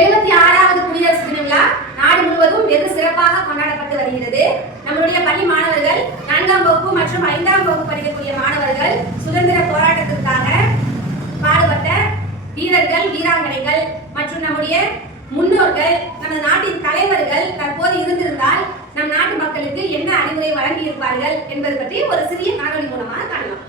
எழுபத்தி ஆறாவது குடியரசு தின விழா நாடு முழுவதும் வெகு சிறப்பாக கொண்டாடப்பட்டு வருகிறது. நம்மளுடைய பள்ளி மாணவர்கள் நான்காம் வகுப்பு மற்றும் ஐந்தாம் வகுப்பு படிக்கக்கூடிய மாணவர்கள் சுதந்திர போராட்டத்திற்காக பாடுபட்ட வீரர்கள் வீராங்கனைகள் மற்றும் நம்முடைய முன்னோர்கள் நமது நாட்டின் தலைவர்கள் தற்போது இருந்திருந்தால் நம் நாட்டு மக்களுக்கு என்ன அறிவுரை வழங்கியிருப்பார்கள் என்பது பற்றி ஒரு சிறிய காணொலி மூலமாக காணலாம்.